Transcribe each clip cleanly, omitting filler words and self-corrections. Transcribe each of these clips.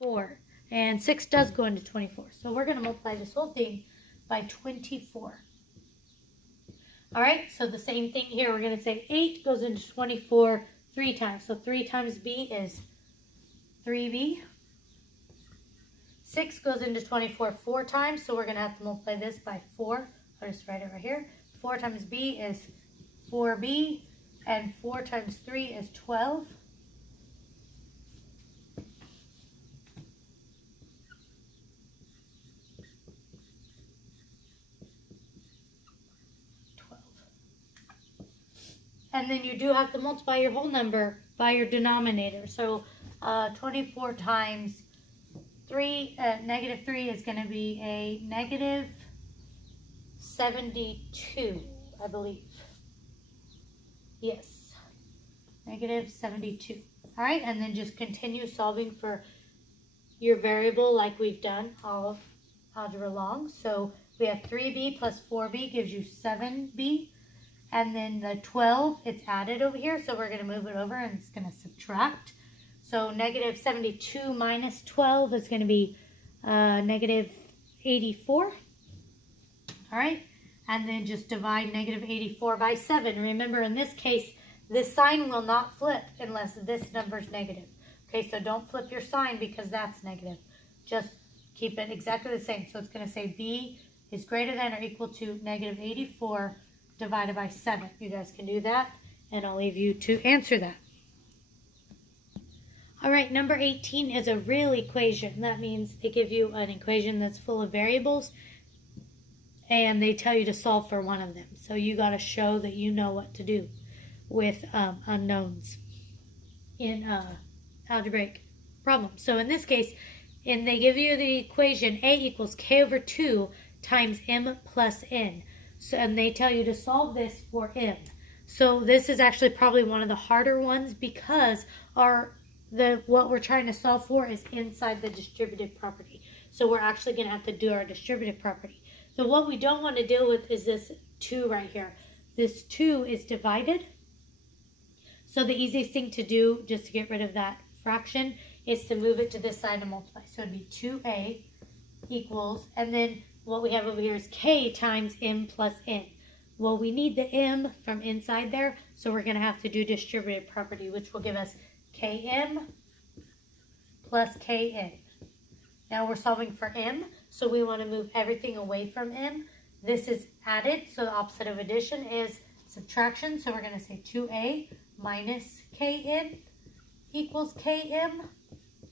4. And 6 does go into 24. So we're going to multiply this whole thing by 24. All right, so the same thing here. We're going to say 8 goes into 24 3 times. So 3 times b is 3b. 6 goes into 24 4 times, so we're going to have to multiply this by 4. I'll just write it right here. 4 times b is 4b, and 4 times 3 is 12. And then you do have to multiply your whole number by your denominator. So 24 times 3, negative 3 is going to be a negative 72, I believe. Yes, negative 72. All right, and then just continue solving for your variable like we've done all algebra long. So we have 3b plus 4b gives you 7b. And then the 12, it's added over here, so we're going to move it over and it's going to subtract. So negative 72 minus 12 is going to be negative 84. All right, and then just divide negative 84 by 7. Remember, in this case, this sign will not flip unless this number is negative. Okay, so don't flip your sign because that's negative. Just keep it exactly the same. So it's going to say b is greater than or equal to negative 84 divided by 7. You guys can do that, and I'll leave you to answer that. All right, number 18 is a real equation. That means they give you an equation that's full of variables, and they tell you to solve for one of them. So you got to show that you know what to do with unknowns in algebraic problems. So in this case, and they give you the equation a equals k over 2 times m plus n. So, and they tell you to solve this for m. So this is actually probably one of the harder ones because what we're trying to solve for is inside the distributive property. So we're actually going to have to do our distributive property. So what we don't want to deal with is this 2 right here. This 2 is divided. So the easiest thing to do just to get rid of that fraction is to move it to this side and multiply. So it'd be 2a equals, and then what we have over here is k times m plus n. Well, we need the m from inside there, so we're going to have to do distributive property, which will give us km plus kn. Now we're solving for m, so we want to move everything away from m. This is added, so the opposite of addition is subtraction. So we're going to say 2a minus kn equals km,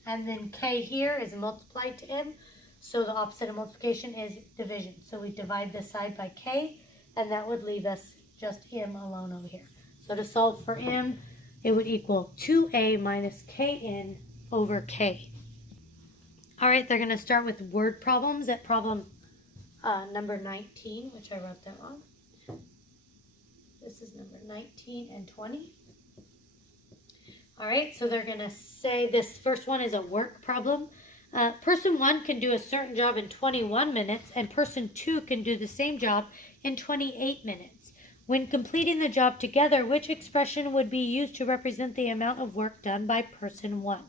and then k here is multiplied to m. So the opposite of multiplication is division. So we divide this side by k, and that would leave us just m alone over here. So to solve for m, it would equal 2a minus kn over k. All right, they're going to start with word problems at problem number 19, which I wrote that wrong. This is number 19 and 20. All right, so they're going to say this first one is a work problem. Person 1 can do a certain job in 21 minutes, and person 2 can do the same job in 28 minutes. When completing the job together, which expression would be used to represent the amount of work done by person 1?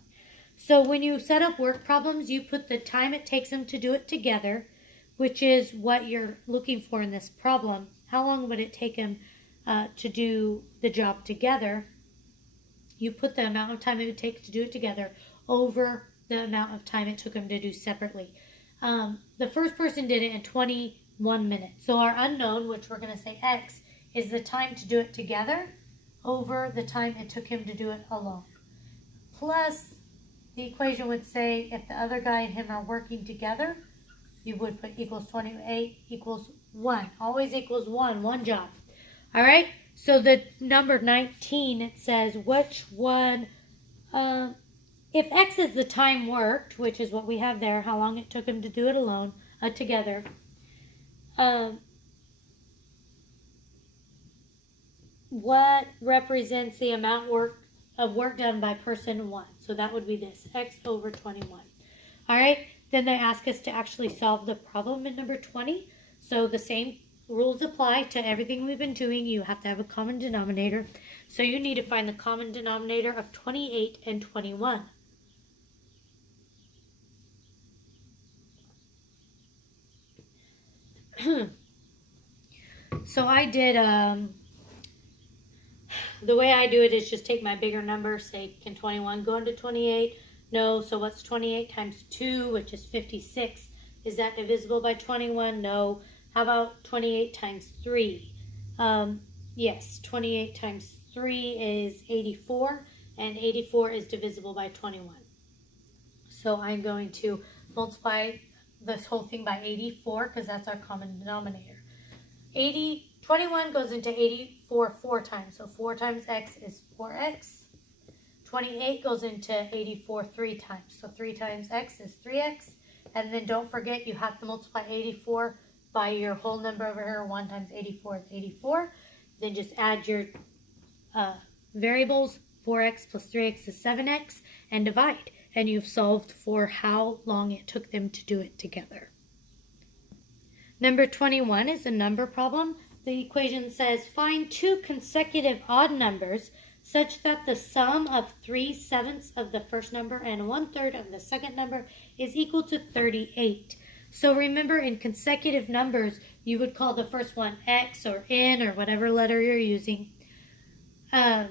So when you set up work problems, you put the time it takes them to do it together, which is what you're looking for in this problem. How long would it take them to do the job together? You put the amount of time it would take to do it together over the amount of time it took them to do separately. The first person did it in 21 minutes. So our unknown, which we're going to say x, is the time to do it together over the time it took him to do it alone. Plus, the equation would say if the other guy and him are working together, you would put equals 28 equals 1. Always equals 1, one job. All right? So the number 19, it says which one... if x is the time worked, which is what we have there, how long it took him to do it alone, together, what represents the amount of work done by person 1? So that would be this, x over 21. All right, then they ask us to actually solve the problem in number 20. So the same rules apply to everything we've been doing. You have to have a common denominator. So you need to find the common denominator of 28 and 21. So I did, the way I do it is just take my bigger number, say, can 21 go into 28? No, so what's 28 times 2, which is 56? Is that divisible by 21? No. How about 28 times 3? Yes, 28 times 3 is 84, and 84 is divisible by 21. So I'm going to multiply this whole thing by 84 because that's our common denominator. 21 goes into 84 4 times. So 4 times x is 4x. 28 goes into 84 3 times. So 3 times x is 3x. And then don't forget you have to multiply 84 by your whole number over here. 1 times 84 is 84. Then just add your variables. 4x plus 3x is 7x. And divide. And you've solved for how long it took them to do it together. Number 21 is a number problem. The equation says find two consecutive odd numbers such that the sum of 3/7 of the first number and 1/3 of the second number is equal to 38. So remember, in consecutive numbers, you would call the first one x or n or whatever letter you're using, and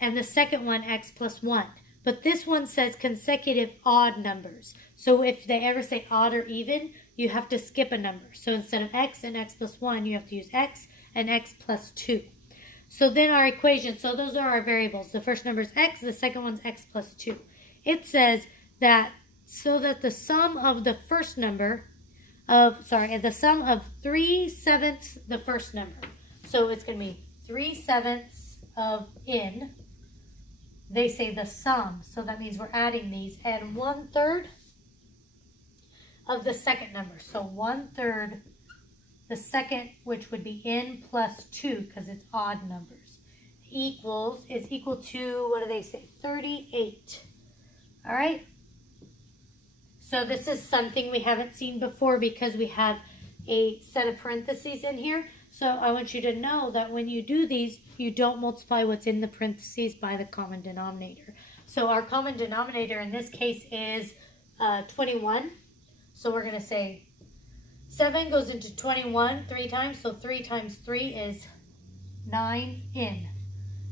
the second one x plus 1. But this one says consecutive odd numbers. So if they ever say odd or even, you have to skip a number. So instead of x and x plus 1, you have to use x and x plus 2. So then our equation, so those are our variables. The first number is x, the second one's x plus 2. It says that so that the sum of the first number the sum of 3/7 the first number. So it's going to be 3/7 of n. They say the sum, so that means we're adding these, and 1/3 of the second number. So 1/3 the second, which would be n plus 2 because it's odd numbers, is equal to, what do they say, 38. All right. So this is something we haven't seen before because we have a set of parentheses in here. So I want you to know that when you do these, you don't multiply what's in the parentheses by the common denominator. So our common denominator in this case is 21. So we're going to say 7 goes into 21 3 times. So 3 times 3 is 9n.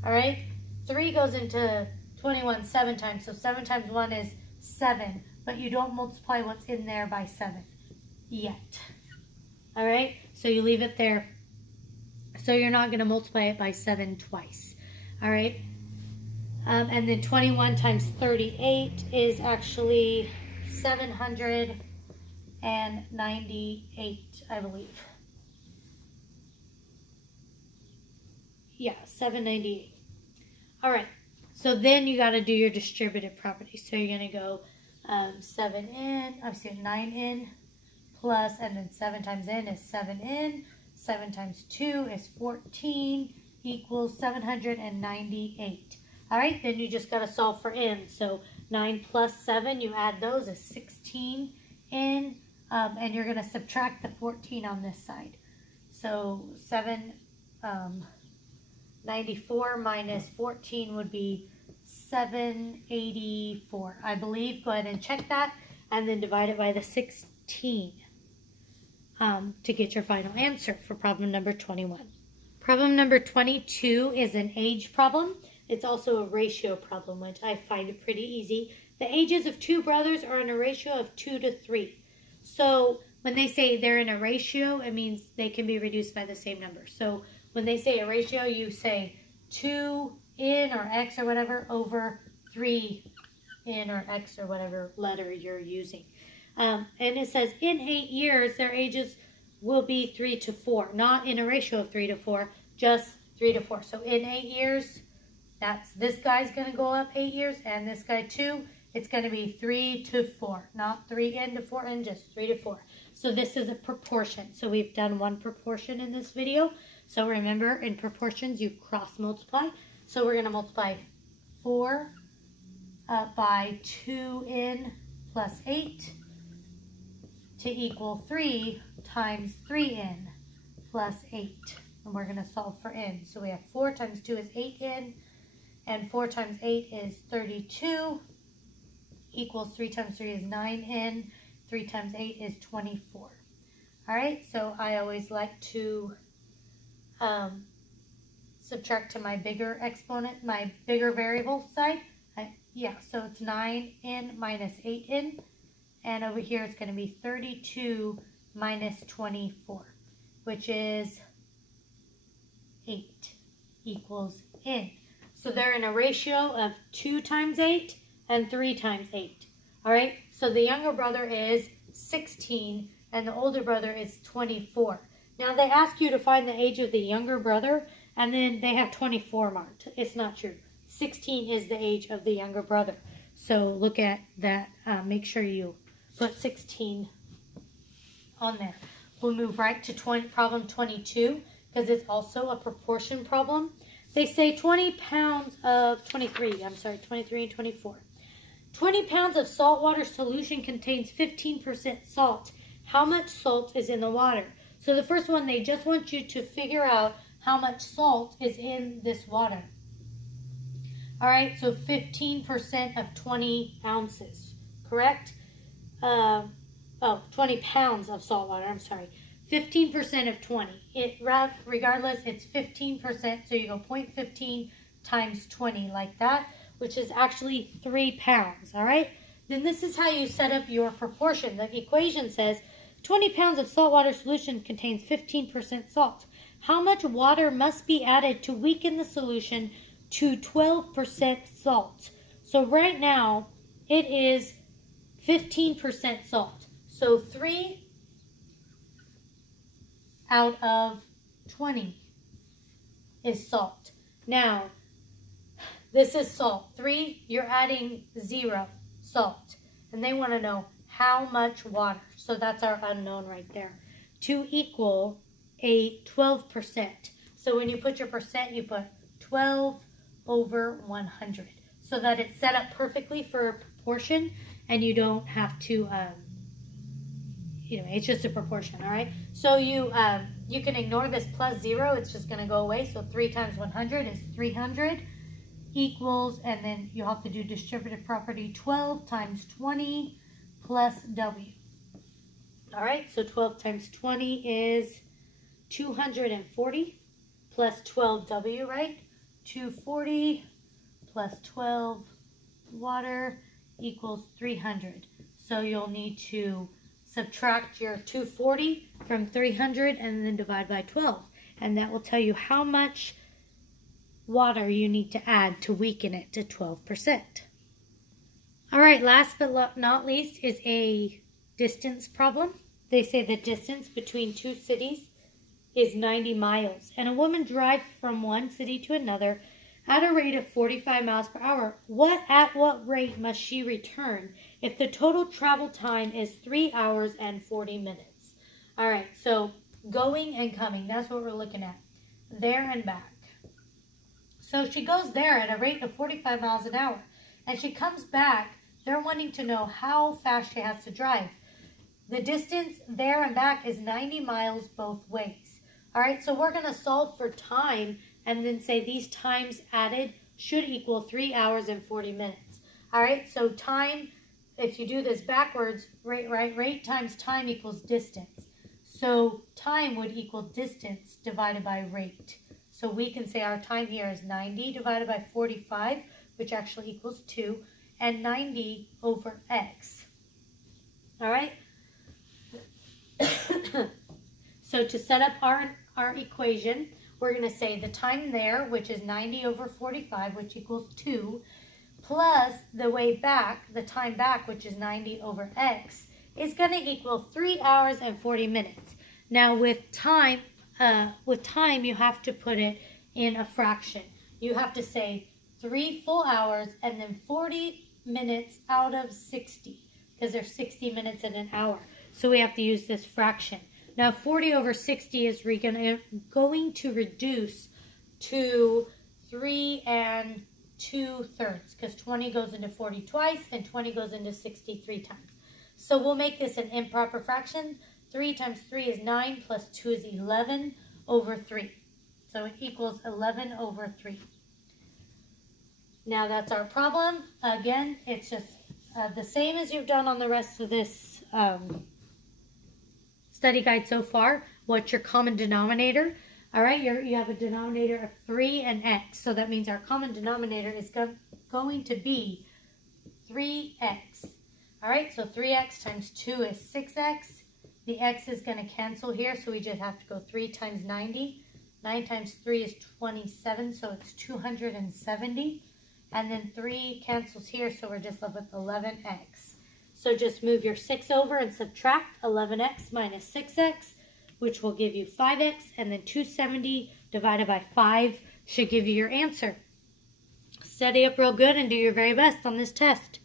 All right. 3 goes into 21 7 times. So 7 times 1 is 7. But you don't multiply what's in there by 7 yet. All right. So you leave it there. So you're not going to multiply it by 7 twice. All right. And then 21 times 38 is actually 798, I believe. Yeah, 798. All right. So then you got to do your distributive property. So you're going to go 9n plus, and then 7 times n is 7n. 7 times 2 is 14 equals 798. All right, then you just got to solve for n. So 9 plus 7, you add those, is 16n, and you're going to subtract the 14 on this side. So 794 minus 14 would be 784, I believe. Go ahead and check that, and then divide it by the 16 to get your final answer for problem number 21. Problem number 22 is an age problem. It's also a ratio problem, which I find it pretty easy. The ages of two brothers are in a ratio of 2 to 3. So when they say they're in a ratio, it means they can be reduced by the same number. So when they say a ratio, you say 2n or x or whatever over 3n or x or whatever letter you're using. And it says in 8 years, their ages will be 3 to 4. Not in a ratio of 3 to 4, just 3 to 4. So in 8 years, this guy's going to go up 8 years, and this guy too. It's going to be 3 to 4. Not 3n to 4n, just 3 to 4. So this is a proportion. So we've done one proportion in this video. So remember, in proportions, you cross multiply. So we're going to multiply 4 by 2n plus 8 to equal 3 times 3n plus 8. And we're going to solve for n. So we have 4 times 2 is 8n, and 4 times 8 is 32, equals 3 times 3 is 9n, 3 times 8 is 24. All right, so I always like to subtract to my bigger exponent, my bigger variable side. So it's 9n minus 8n. And over here it's going to be 32 minus 24, which is 8 equals n. So they're in a ratio of 2 times 8 and 3 times 8. All right, so the younger brother is 16 and the older brother is 24. Now they ask you to find the age of the younger brother and then they have 24 marked. It's not true. 16 is the age of the younger brother. So look at that. Make sure you put 16 on there. We'll move right to problem 22 because it's also a proportion problem. They say 23 and 24. 20 pounds of saltwater solution contains 15% salt. How much salt is in the water? So the first one, they just want you to figure out how much salt is in this water. All right, so 15% of 20 ounces, correct? 20 pounds of salt water, I'm sorry. 15% of 20. Regardless, it's 15%, so you go 0.15 times 20 like that, which is actually 3 pounds, all right? Then this is how you set up your proportion. The equation says 20 pounds of saltwater solution contains 15% salt. How much water must be added to weaken the solution to 12% salt? So right now, it is 15% salt. So 3 out of 20 is salt. Now, this is salt. 3, you're adding 0 salt. And they want to know how much water. So that's our unknown right there. To equal a 12%. So when you put your percent, you put 12 over 100. So that it's set up perfectly for a proportion and you don't have to, it's just a proportion, all right? So you can ignore this plus 0. It's just going to go away. So 3 times 100 is 300 equals, and then you'll have to do distributive property, 12 times 20 plus W. All right, so 12 times 20 is 240 plus 12W, right? 240 plus 12 water equals 300. So you'll need to subtract your 240 from 300 and then divide by 12. And that will tell you how much water you need to add to weaken it to 12%. All right, last but not least is a distance problem. They say the distance between two cities is 90 miles, and a woman drives from one city to another at a rate of 45 miles per hour. At what rate must she return if the total travel time is 3 hours and 40 minutes? All right, so going and coming, that's what we're looking at. There and back. So she goes there at a rate of 45 miles an hour, and she comes back. They're wanting to know how fast she has to drive. The distance there and back is 90 miles both ways. All right, so we're going to solve for time and then say these times added should equal 3 hours and 40 minutes. All right, so time, if you do this backwards, rate times time equals distance. So time would equal distance divided by rate. So we can say our time here is 90 divided by 45, which actually equals 2, and 90 over x. All right? So to set up our equation, we're going to say the time there, which is 90 over 45, which equals 2, plus the way back, the time back, which is 90 over x, is going to equal 3 hours and 40 minutes. Now with time, you have to put it in a fraction. You have to say 3 full hours and then 40 minutes out of 60, because there's 60 minutes in an hour. So we have to use this fraction. Now 40 over 60 is going to reduce to 3 2/3, because 20 goes into 40 twice and 20 goes into 60 3 times. So we'll make this an improper fraction. 3 times 3 is 9 plus 2 is 11 over 3. So it equals 11 over 3. Now that's our problem. Again, it's just the same as you've done on the rest of this study guide so far. What's your common denominator? All right, you have a denominator of 3 and x. So that means our common denominator is going to be 3x. All right, so 3x times 2 is 6x. The x is going to cancel here, so we just have to go 3 times 90. 9 times 3 is 27, so it's 270. And then 3 cancels here, so we're just left with 11x. So just move your 6 over and subtract 11x minus 6x, which will give you 5x, and then 270 divided by 5 should give you your answer. Study up real good and do your very best on this test.